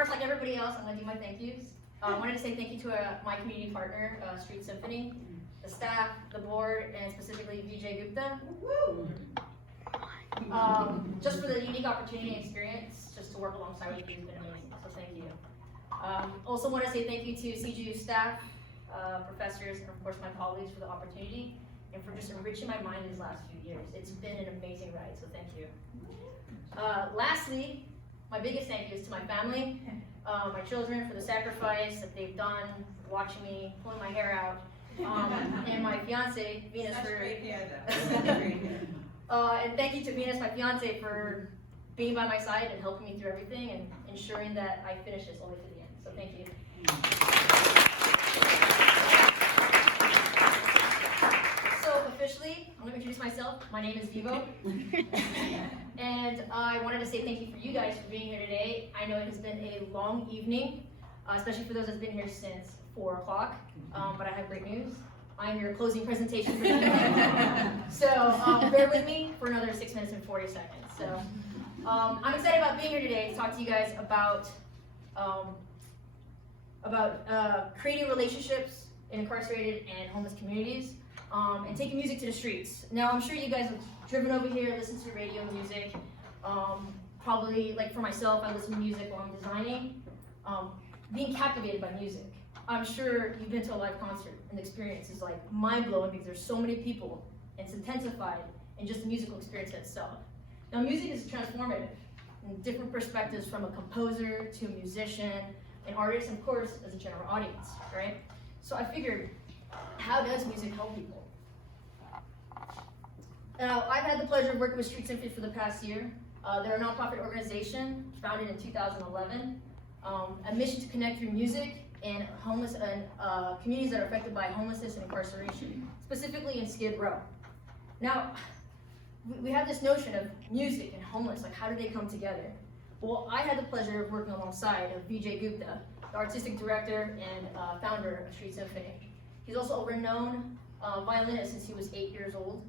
first, like everybody else, I'm gonna do my thank yous. I wanted to say thank you to my community partner, Street Symphony, the staff, the board, and specifically Pecha Kucha. Just for the unique opportunity and experience, just to work alongside with you has been amazing, so thank you. Also want to say thank you to CGU staff, professors, and of course my colleagues for the opportunity, and for just enriching my mind these last few years. It's been an amazing ride, so thank you. Lastly, my biggest thank you is to my family, my children for the sacrifice that they've done, watching me, pulling my hair out, and my fiance, Venus, Such for great hair, though. and thank you to Venus, my fiance, for being by my side and helping me through everything and ensuring that I finish this all the way to the end. So thank you. So officially, I'm going to introduce myself. My name is Vivo. And I wanted to say thank you for you guys for being here today. I know it has been a long evening, especially for those that's been here since 4 o'clock, but I have great news. I'm your closing presentation for today. So bear with me for another 6 minutes and 40 seconds. So I'm excited about being here today to talk to you guys about creating relationships in incarcerated and homeless communities, and taking music to the streets. Now I'm sure you guys have driven over here, listened to radio music. Probably, like for myself, I listen to music while I'm designing. Being captivated by music. I'm sure you've been to a live concert and the experience is like mind-blowing because there's so many people and it's intensified in just the musical experience itself. Now music is transformative in different perspectives, from a composer to a musician, an artist, and of course as a general audience, right? So I figured, how does music help people? Now I've had the pleasure of working with Street Symphony for the past year. They're a nonprofit organization founded in 2011, a mission to connect through music and homeless and communities that are affected by homelessness and incarceration, specifically in Skid Row. Now, we have this notion of music and homeless, like how do they come together? Well, I had the pleasure of working alongside of Pecha Kucha, the artistic director and founder of Street Symphony. He's also a renowned violinist since he was 8 years old,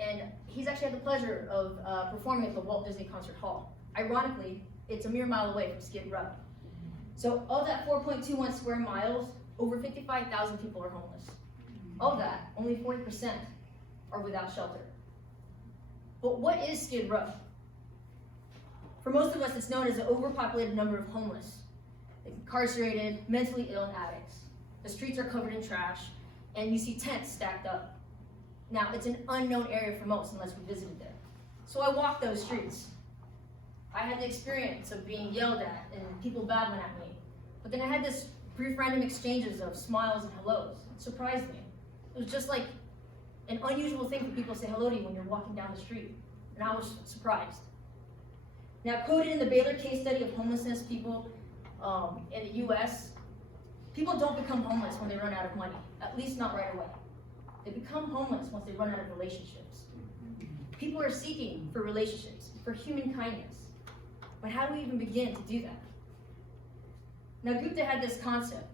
and he's actually had the pleasure of performing at the Walt Disney Concert Hall. Ironically, it's a mere mile away from Skid Row. So of that 4.21 square miles, over 55,000 people are homeless. Of that, only 40% are without shelter. But what is Skid Row? For most of us, it's known as an overpopulated number of homeless, incarcerated, mentally ill, and addicts. The streets are covered in trash, and you see tents stacked up. Now, it's an unknown area for most unless we visited there. So I walked those streets. I had the experience of being yelled at and people battling at me. But then I had this brief random exchanges of smiles and hellos. It surprised me. It was just like an unusual thing for people to say hello to you when you're walking down the street. And I was surprised. Now, quoted in the Baylor case study of homelessness people in the US, people don't become homeless when they run out of money, at least not right away. They become homeless once they run out of relationships. People are seeking for relationships, for human kindness. But how do we even begin to do that? Now, Gupta had this concept.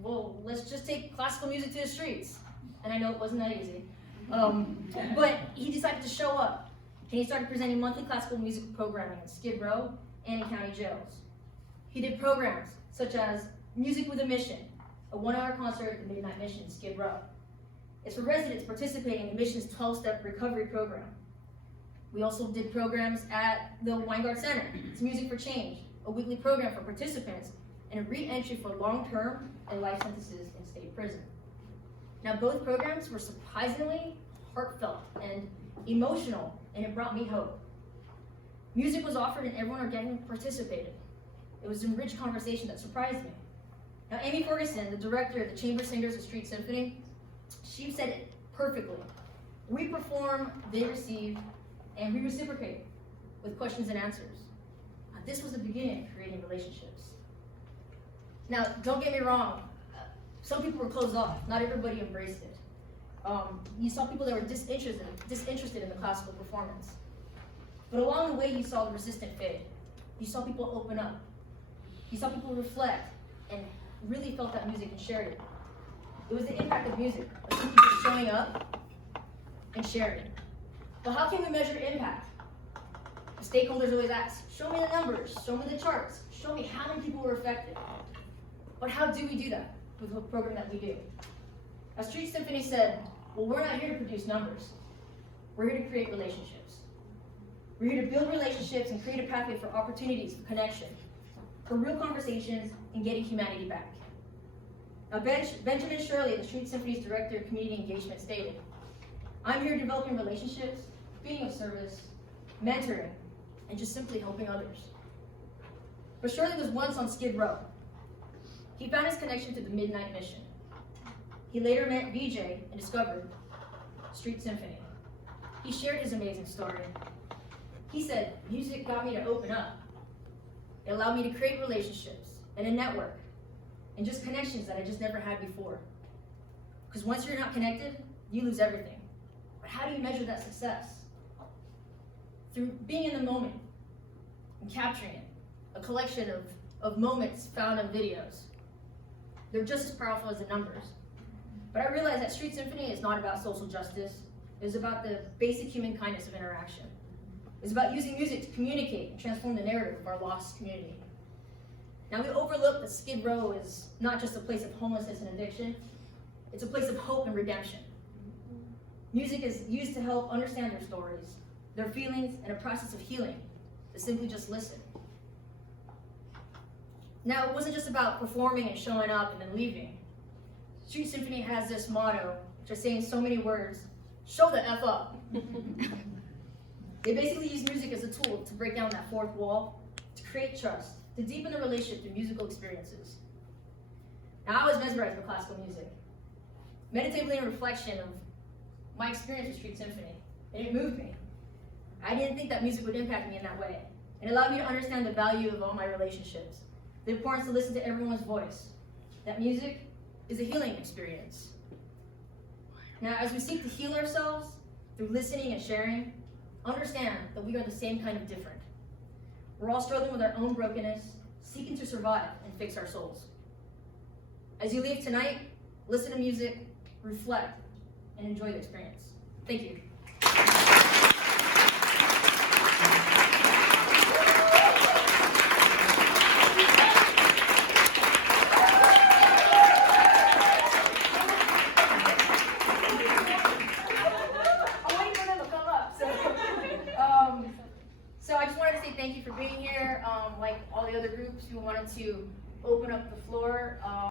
Well, let's just take classical music to the streets. And I know it wasn't that easy. But he decided to show up. And he started presenting monthly classical music programming in Skid Row and in county jails. He did programs such as Music with a Mission, a 1-hour concert at the Midnight Mission in Skid Row. It's for residents participating in the mission's 12-step recovery program. We also did programs at the Weingart Center. It's Music for Change, a weekly program for participants and a re-entry for long-term and life sentences in state prison. Now, both programs were surprisingly heartfelt and emotional, and it brought me hope. Music was offered and everyone organically participated. It was an enriched conversation that surprised me. Now, Amy Ferguson, the director of the Chamber Singers of Street Symphony, she said it perfectly. We perform, they receive, and we reciprocate with questions and answers. Now, this was the beginning of creating relationships. Now, don't get me wrong, some people were closed off. Not everybody embraced it. You saw people that were disinterested in the classical performance. But along the way, you saw the resistant fade. You saw people open up. You saw people reflect and really felt that music and shared it. It was the impact of music, of people showing up and sharing. But how can we measure impact? The stakeholders always ask, show me the numbers, show me the charts, show me how many people were affected. But how do we do that with the program that we do? As Street Symphony said, well, we're not here to produce numbers. We're here to create relationships. We're here to build relationships and create a pathway for opportunities for connection, for real conversations, and getting humanity back. Now, Benjamin Shirley, the Street Symphony's Director of Community Engagement, stated, I'm here developing relationships, being of service, mentoring, and just simply helping others. But Shirley was once on Skid Row. He found his connection to the Midnight Mission. He later met VJ and discovered Street Symphony. He shared his amazing story. He said, music got me to open up. It allowed me to create relationships and a network and just connections that I just never had before. Because once you're not connected, you lose everything. But how do you measure that success? Through being in the moment and capturing it, a collection of moments found in videos. They're just as powerful as the numbers. But I realized that Street Symphony is not about social justice. It's about the basic human kindness of interaction. It's about using music to communicate and transform the narrative of our lost community. Now, we overlook that Skid Row is not just a place of homelessness and addiction. It's a place of hope and redemption. Music is used to help understand their stories, their feelings, and a process of healing, to simply just listen. Now, it wasn't just about performing and showing up and then leaving. Street Symphony has this motto, which I say in so many words, show the F up. They basically use music as a tool to break down that fourth wall, to create trust, to deepen the relationship through musical experiences. Now, I was mesmerized by classical music, meditatively in reflection of my experience with Street Symphony, and it moved me. I didn't think that music would impact me in that way. It allowed me to understand the value of all my relationships, the importance to listen to everyone's voice, that music is a healing experience. Now, as we seek to heal ourselves through listening and sharing, understand that we are the same kind of different. We're all struggling with our own brokenness, seeking to survive and fix our souls. As you leave tonight, listen to music, reflect, and enjoy the experience. Thank you. So I just wanted to say thank you for being here. Like all the other groups, we wanted to open up the floor.